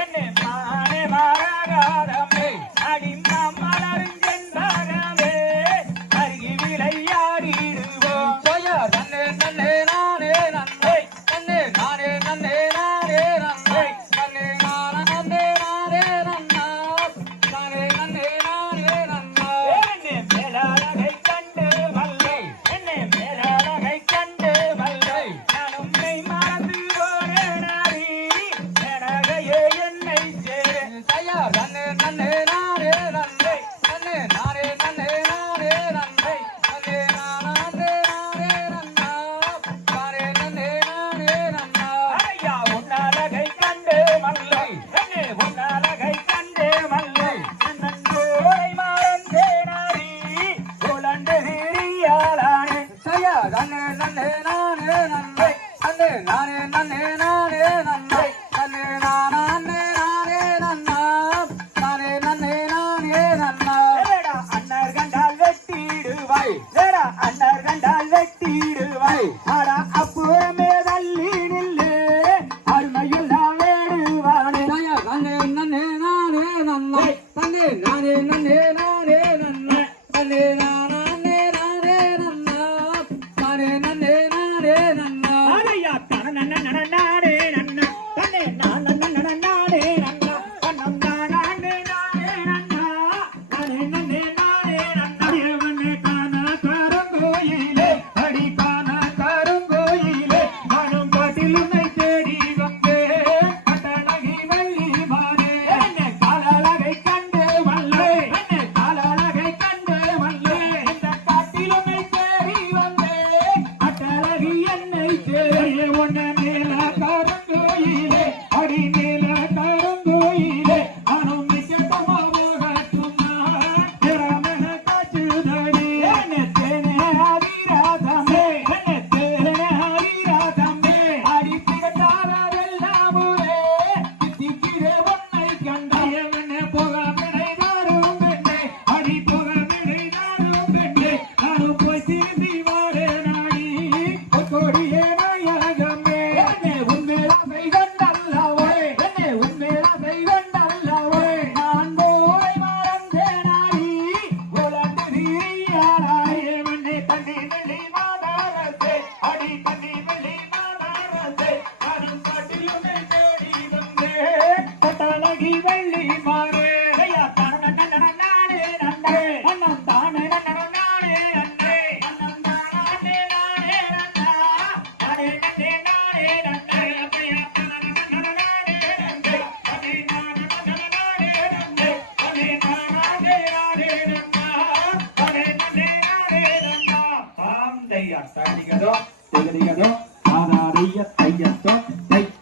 என்னை மானே மாறாகாரமே அடிமா மலர்ந்தென்றாகவே அருகி விளையாடிடுவோம் நன்னே நன்னே நானே நன்னை நன்னே நானே நன்னே நானே நன்னை நன்னே நானே நன்னே நானே நன்னா நானே நன்னே நானே நன்னா என்னை மேலாளகை கண்டு மல்லை என்னை மேலாளகை கண்டு மல்லை நான் உன்னை மறந்து போனேனாரி எனகையே என்னை சேர நன்னே நன்னே நானே நன்னை நன்னே நானே நன்னே நானே நன்னை நன்னே நானே நானே நன்னா நானே நன்னே நானே நன்னா ஐயா உன்னாலகை கண்டு மல்லை என்னை உன்னாலகை கண்டு மல்லை நன்றோரை மறந்தேனாரி உலண்டு திரியாளானே நன்னே நன்னே நானே நன்னை நன்னே நானே நன்னே நானே நன்னை நன்னே நானே நானே நன்னா நானே நன்னே நானே நன்னா ஏடா அண்ணர் கண்டால் வெட்டிடுவாய் ஏடா அண்ணர் கண்டால் வெட்டிடுவாய் ஆடா அப்புறமே தள்ளி நில்லு அருமையெல்லாம் வேடுவானே நன்னே நன்னே நானே நன்னா நன்னே நானே நன்னே நானே நன்னா நன்னே நானே நானே நன்னா நானே நன்னே நானே நன்னா ஆரையா தன நானே நன்னா தன்னே நானே நன்னா தன்னம் நானே நன்னா நானே நன்னே நானே நன்னா தேவனே காண கருங்கோயிலே அடி காண கருங்கோயிலே நானும் பாட்டில் உன்னை தேடி வந்தேன் கட்டழகி வள்ளி மாறே என்னை காலழகை கண்டு வல்லை என்னை காலழகை கண்டு வல்லை இந்த காட்டில் உன்னை தேடி வந்தேன் கட்டழகி என்னை தேடிய உன்னை மேல கருங்கோயிலே அடி மேல கருங்கோயிலே நானும் மிக்கட்டமா போகட்டுமா திறமென காச்சுதடி என்னை தேனே ஹரிராதமே என்னை தேனே ஹரிராதமே அடி திகட்டாரெல்லாம் ஊரே தித்திக்கிறே உன்னை கண்டாய என்னை போக விடைதாரும் பெண்ணே அடி போக விடைதாரும் பெண்ணே நானும் போய் திரும்பி வாரே நாடி கொடியே நாயகமே என்னை உண்மையாசை கொண்டல்லவே என்னை உண்மையாசை கொண்டல்லவே நான் போய் மறந்தேனாடி உலண்டு தீயாராயே மண்ணே தண்ணி வெள்ளி மாதாரசே அடி தண்ணி வெள்ளி மாதாரசே நானும் காட்டில் உன்னை தேடி வந்தேன் கட்டழகி வெள்ளி மாறே ஐயா தான நானே நன்னே அண்ணன் தானே நானே நன்னே அண்ணன் தானே நானே நன்னா நானே நன்னே நானே நன்னே ஐயா தான நானே நன்னே அடி நானே நன்னே அடி நானே நன்னா நானே நன்னே நானே நன்னா ஆம் தையா தாடிகதோ திகதிகதோ ஆதாரிய தையத்தோ